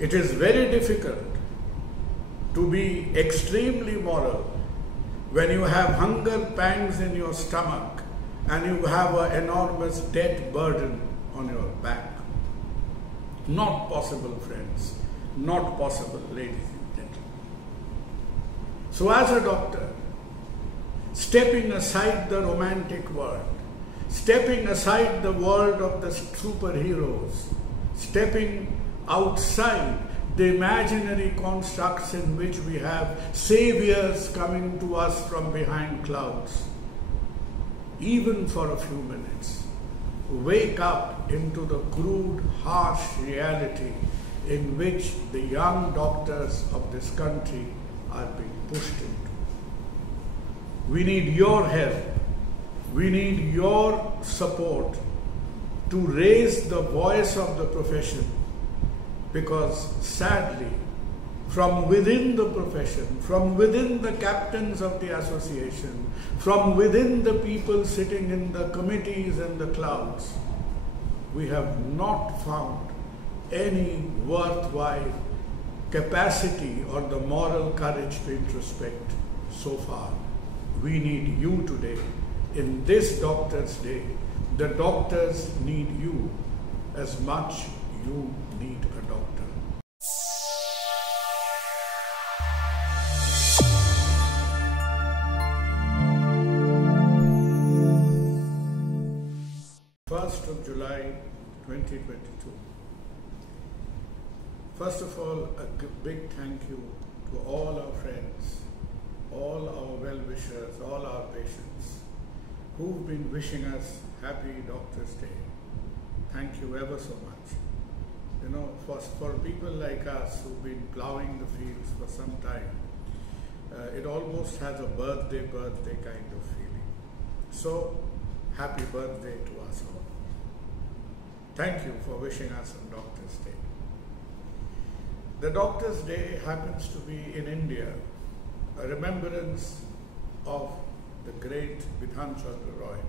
It is very difficult to be extremely moral when you have hunger pangs in your stomach and you have an enormous debt burden on your back. Not possible, friends. Not possible, ladies and gentlemen. So as a doctor, stepping aside the romantic world, stepping aside the world of the superheroes, stepping outside the imaginary constructs in which we have saviors coming to us from behind clouds, even for a few minutes, wake up into the crude, harsh reality in which the young doctors of this country are being pushed into. We need your help. We need your support to raise the voice of the profession, because sadly, from within the profession, from within the captains of the association, from within the people sitting in the committees and the clouds, we have not found any worthwhile capacity or the moral courage to introspect so far. We need you today. In this Doctor's Day, the doctors need you as much you need a doctor. July 2022. First of all, a big thank you to all our friends, all our well-wishers, all our patients who've been wishing us happy Doctor's Day. Thank you ever so much. You know, for people like us who've been plowing the fields for some time, it almost has a birthday kind of feeling. So, happy birthday to us all. Thank you for wishing us on Doctor's Day. The Doctor's Day happens to be in India a remembrance of the great Bidhan Chandra Roy.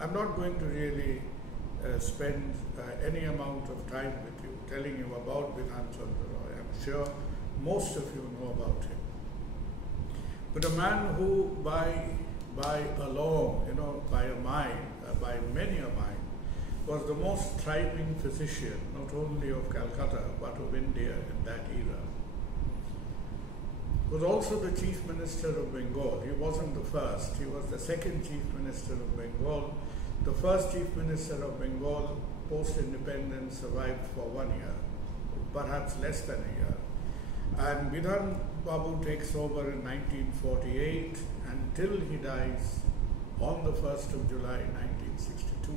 I'm not going to really spend any amount of time with you telling you about Bidhan Chandra Roy. I'm sure most of you know about him. But a man who by a long, by a mile, by many a mile, was the most thriving physician, not only of Calcutta, but of India in that era. Was also the Chief Minister of Bengal. He wasn't the first, he was the second Chief Minister of Bengal. The first Chief Minister of Bengal, post-independence, survived for 1 year, perhaps less than a year. And Bidhan Babu takes over in 1948 until he dies on the 1st of July 1962.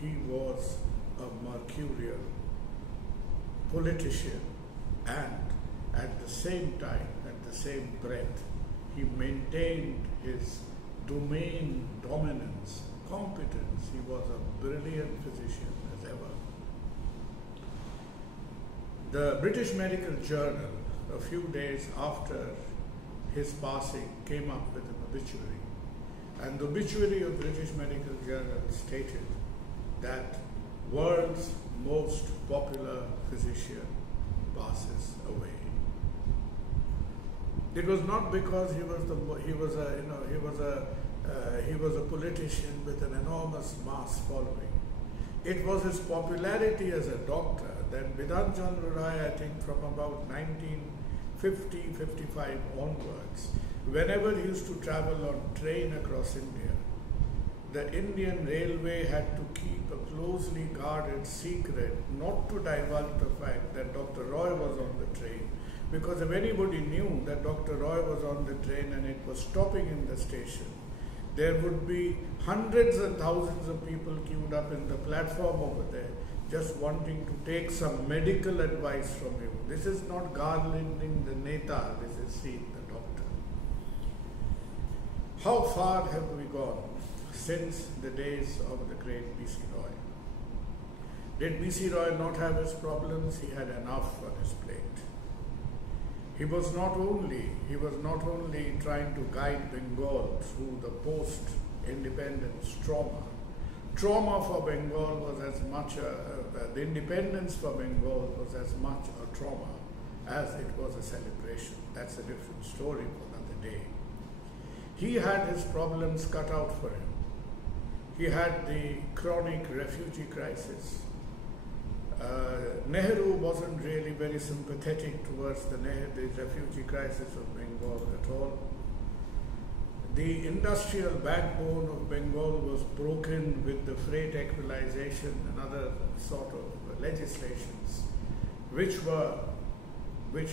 He was a mercurial politician, and at the same time, at the same breath, he maintained his domain dominance, competence. He was a brilliant physician as ever. The British Medical Journal, a few days after his passing, came up with an obituary. And the obituary of British Medical Journal stated that world's most popular physician passes away. It was not because he was a politician with an enormous mass following. It was his popularity as a doctor that Bidhan Chandra Roy, I think from about 1950-55 onwards, whenever he used to travel on train across India, the Indian Railway had to keep a closely guarded secret, not to divulge the fact that Dr. Roy was on the train, because if anybody knew that Dr. Roy was on the train and it was stopping in the station, there would be hundreds and thousands of people queued up in the platform over there, just wanting to take some medical advice from him. This is not garlanding the neta, this is seeing the doctor. How far have we gone since the days of the great B.C. Roy? Did B.C. Roy not have his problems? He had enough on his plate. He was not only trying to guide Bengal through the post-independence trauma, trauma for Bengal was as much, the independence for Bengal was as much a trauma as it was a celebration. That's a different story for another day. He had his problems cut out for him. He had the chronic refugee crisis. Nehru wasn't really very sympathetic towards the refugee crisis of Bengal at all. The industrial backbone of Bengal was broken with the freight equalization and other sort of legislations, which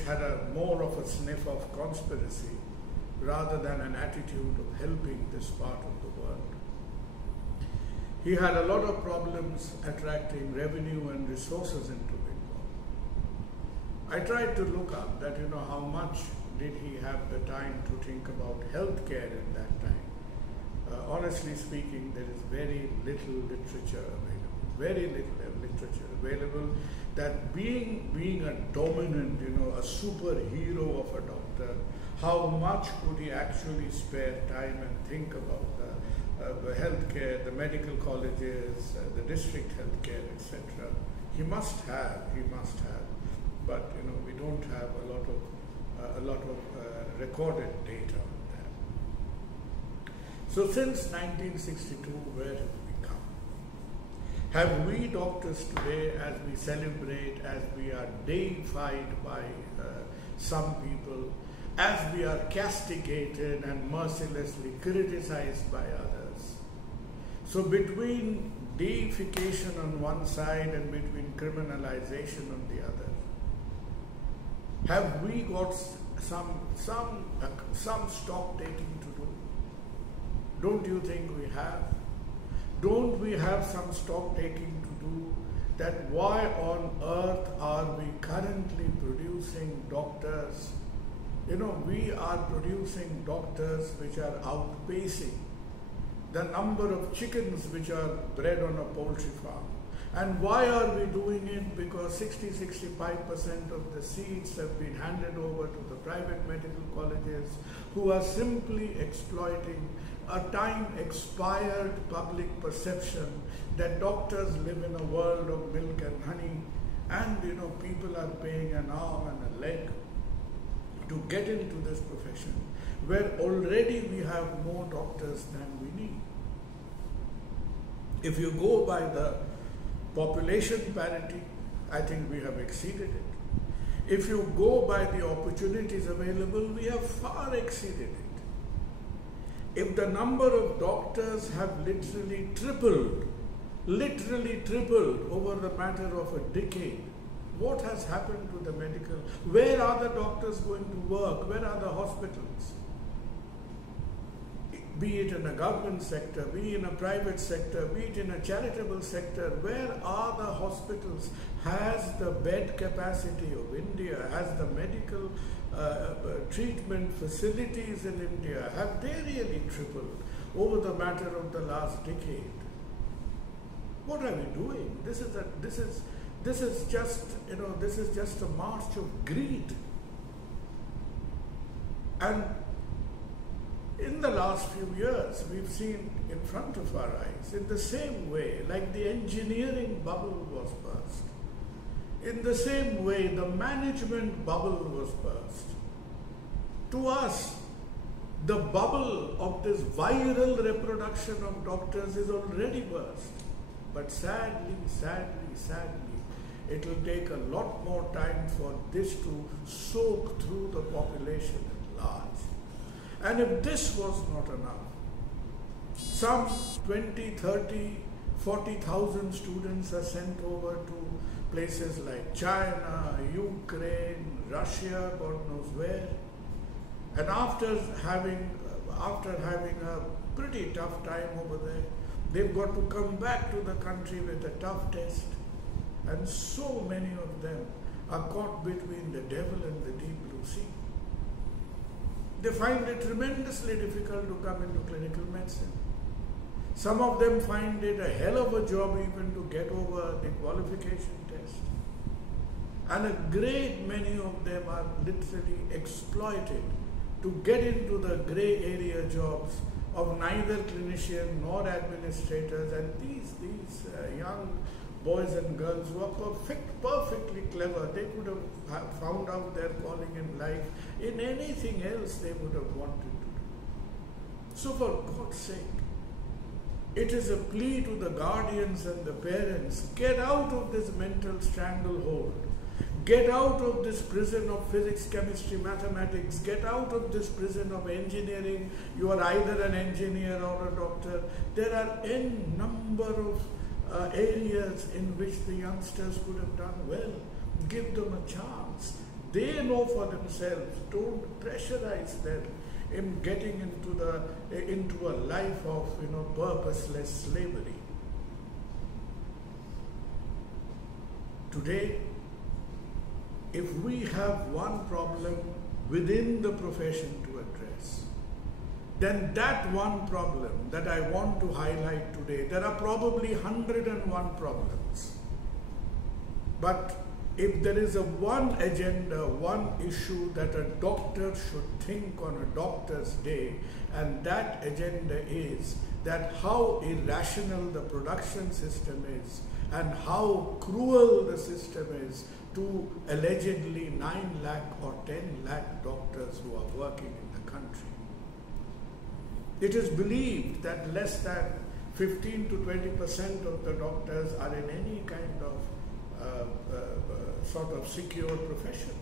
had more of a sniff of conspiracy rather than an attitude of helping this part of the world. He had a lot of problems attracting revenue and resources into Bengal. I tried to look up that, how much did he have the time to think about healthcare in that time. Honestly speaking, there is very little literature available, that being a dominant, a superhero of a doctor, how much could he actually spare time and think about the healthcare, the medical colleges, the district healthcare, etc. He must have, but we don't have a lot of recorded data on that. So since 1962, where have we come? Have we doctors today, as we celebrate, as we are deified by some people, as we are castigated and mercilessly criticized by others? So between deification on one side and between criminalization on the other, have we got some stock taking to do? Don't you think we have? Don't we have some stock taking to do? That why on earth are we currently producing doctors? We are producing doctors which are outpacing the number of chickens which are bred on a poultry farm. And why are we doing it? Because 60-65% of the seats have been handed over to the private medical colleges, who are simply exploiting a time-expired public perception that doctors live in a world of milk and honey, and people are paying an arm and a leg to get into this profession, where already we have more doctors than we need. If you go by the population parity, I think we have exceeded it. If you go by the opportunities available, we have far exceeded it. If the number of doctors have literally tripled over the matter of a decade, what has happened to the medical? Where are the doctors going to work? Where are the hospitals? Be it in a government sector, be it in a private sector, be it in a charitable sector, where are the hospitals? Has the bed capacity of India, has the medical treatment facilities in India, have they really tripled over the matter of the last decade? What are we doing? This is just a march of greed. And in the last few years, we've seen in front of our eyes, in the same way, like the engineering bubble was burst, in the same way the management bubble was burst. To us, the bubble of this viral reproduction of doctors is already burst. But sadly, it will take a lot more time for this to soak through the population at large. And if this was not enough, some 20, 30, 40,000 students are sent over to places like China, Ukraine, Russia, God knows where. And after having a pretty tough time over there, they've got to come back to the country with a tough test. And so many of them are caught between the devil and the deep blue sea. They find it tremendously difficult to come into clinical medicine. Some of them find it a hell of a job even to get over the qualification test. And a great many of them are literally exploited to get into the grey area jobs of neither clinician nor administrators, and these young boys and girls who are perfectly clever. They could have found out their calling in life in anything else they would have wanted to do. So for God's sake, it is a plea to the guardians and the parents, get out of this mental stranglehold. Get out of this prison of physics, chemistry, mathematics. Get out of this prison of engineering. You are either an engineer or a doctor. There are n number of areas in which the youngsters could have done well. Give them a chance. They know for themselves. Don't pressurize them in getting into a life of purposeless slavery. Today, if we have one problem within the profession to address, then that one problem that I want to highlight today, there are probably 101 problems. But if there is one agenda, one issue that a doctor should think on a doctor's day, and that agenda is that how irrational the production system is and how cruel the system is to allegedly 9 lakh or 10 lakh doctors who are working in the country. It is believed that less than 15 to 20% of the doctors are in any kind of sort of secure profession.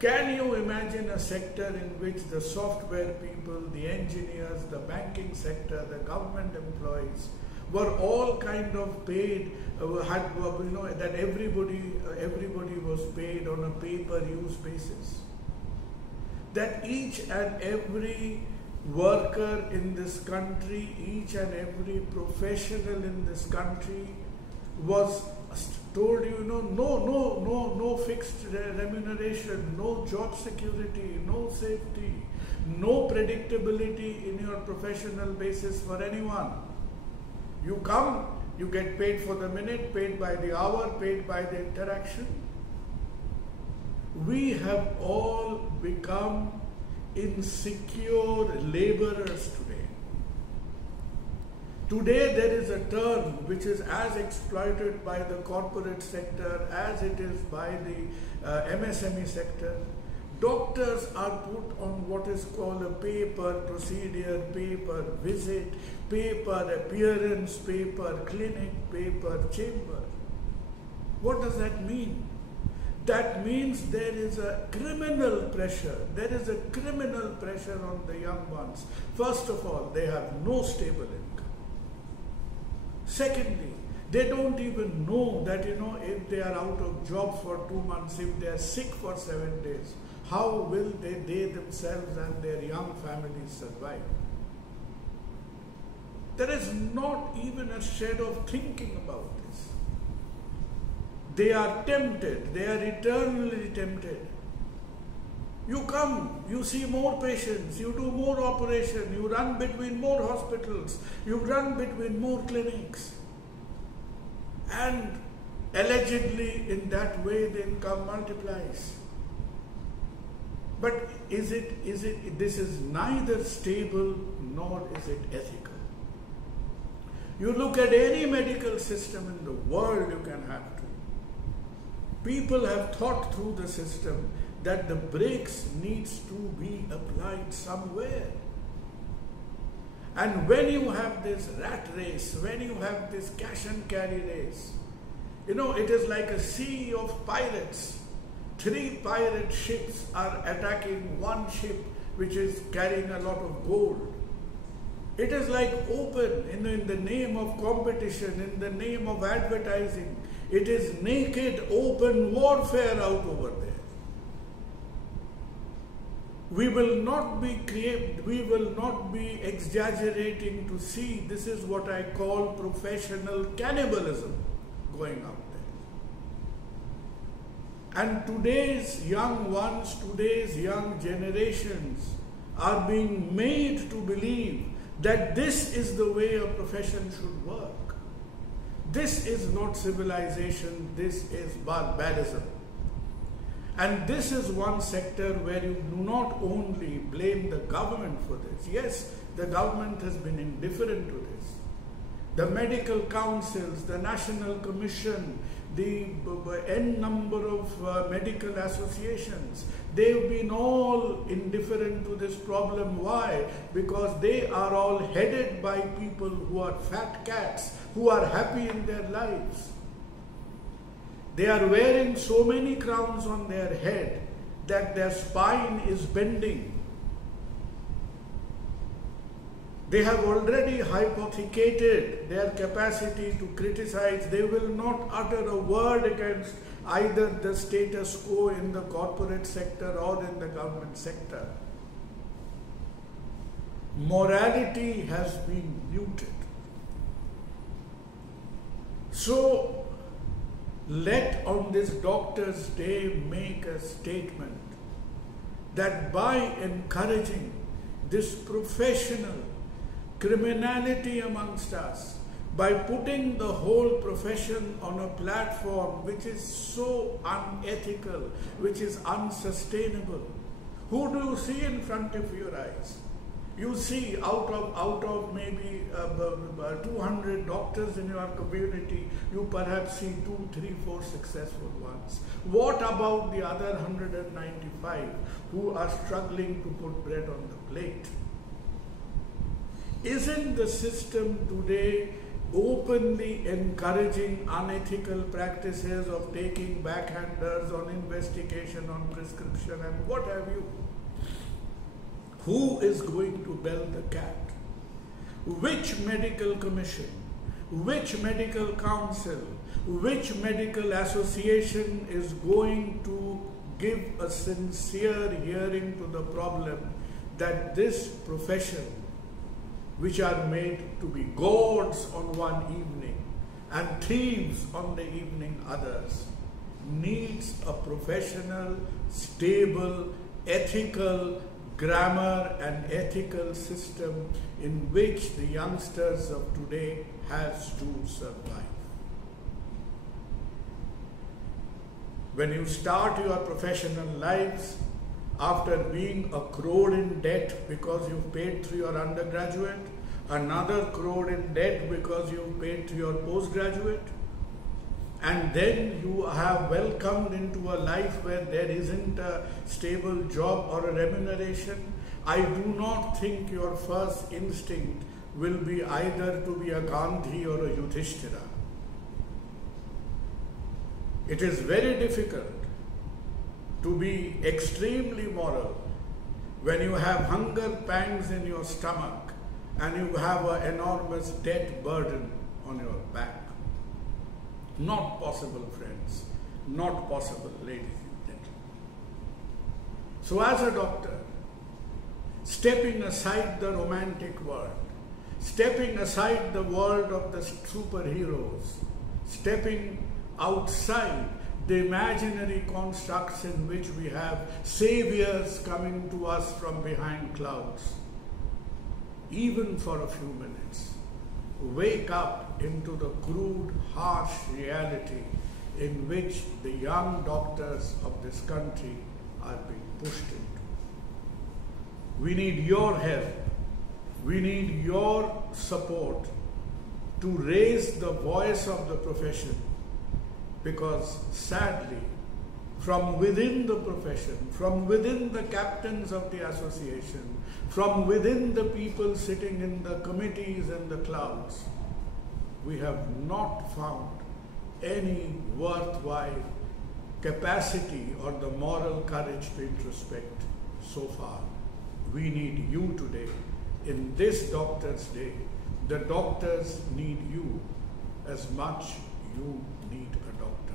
Can you imagine a sector in which the software people, the engineers, the banking sector, the government employees were all kind of paid, that everybody was paid on a pay-per-use basis? That each and every worker in this country, each and every professional in this country was told, no fixed remuneration, no job security, no safety, no predictability in your professional basis for anyone. You come, you get paid for the minute, paid by the hour, paid by the interaction. We have all become insecure laborers today. Today there is a term which is as exploited by the corporate sector as it is by the MSME sector. Doctors are put on what is called a pay per procedure, pay per visit, pay per appearance, pay per clinic, pay per chamber. What does that mean? That means there is a criminal pressure. There is a criminal pressure on the young ones. First of all, they have no stable income. Secondly, they don't even know that, if they are out of job for 2 months, if they are sick for 7 days, how will they themselves and their young families survive? There is not even a shred of thinking about this. They are tempted, they are eternally tempted. You come, you see more patients, you do more operation, you run between more hospitals, you run between more clinics. And allegedly in that way the income multiplies. But this is neither stable nor is it ethical. You look at any medical system in the world, you can have to. People have thought through the system that the brakes needs to be applied somewhere. And when you have this rat race, when you have this cash and carry race, it is like a sea of pirates. 3 pirate ships are attacking one ship which is carrying a lot of gold. It is like open in the name of competition, in the name of advertising. It is naked, open warfare out over there. We will not be exaggerating to see this is what I call professional cannibalism going out there. And today's young ones, today's young generations are being made to believe that this is the way a profession should work. This is not civilization, this is barbarism. And this is one sector where you do not only blame the government for this. Yes, the government has been indifferent to this. The medical councils, the National Commission, the N number of medical associations, they've been all indifferent to this problem. Why? Because they are all headed by people who are fat cats, who are happy in their lives. They are wearing so many crowns on their head that their spine is bending. They have already hypothecated their capacity to criticize. They will not utter a word against either the status quo in the corporate sector or in the government sector. Morality has been muted. So, let on this Doctor's Day make a statement that by encouraging this professional criminality amongst us, by putting the whole profession on a platform which is so unethical, which is unsustainable. Who do you see in front of your eyes? You see out of maybe 200 doctors in your community, you perhaps see 2, 3, 4 successful ones. What about the other 195 who are struggling to put bread on the plate? Isn't the system today openly encouraging unethical practices of taking backhanders on investigation, on prescription and what have you? Who is going to bell the cat? Which medical commission, which medical council, which medical association is going to give a sincere hearing to the problem that this profession, which are made to be gods on one evening and thieves on the evening others, needs a professional, stable, ethical grammar and ethical system in which the youngsters of today has to survive. When you start your professional lives, after being a crore in debt because you've paid through your undergraduate, another crore in debt because you've paid through your postgraduate, and then you have welcomed into a life where there isn't a stable job or a remuneration, I do not think your first instinct will be either to be a Gandhi or a Yudhishthira. It is very difficult to be extremely moral when you have hunger pangs in your stomach and you have an enormous debt burden on your back. Not possible, friends. Not possible, ladies and gentlemen. So as a doctor, stepping aside the romantic world, stepping aside the world of the superheroes, stepping outside the imaginary constructs in which we have saviors coming to us from behind clouds, even for a few minutes, wake up into the crude, harsh reality in which the young doctors of this country are being pushed into. We need your help. We need your support to raise the voice of the profession, because sadly, from within the profession, from within the captains of the association, from within the people sitting in the committees and the clouds, we have not found any worthwhile capacity or the moral courage to introspect so far. We need you today. In this Doctor's Day, the doctors need you as much you need a doctor.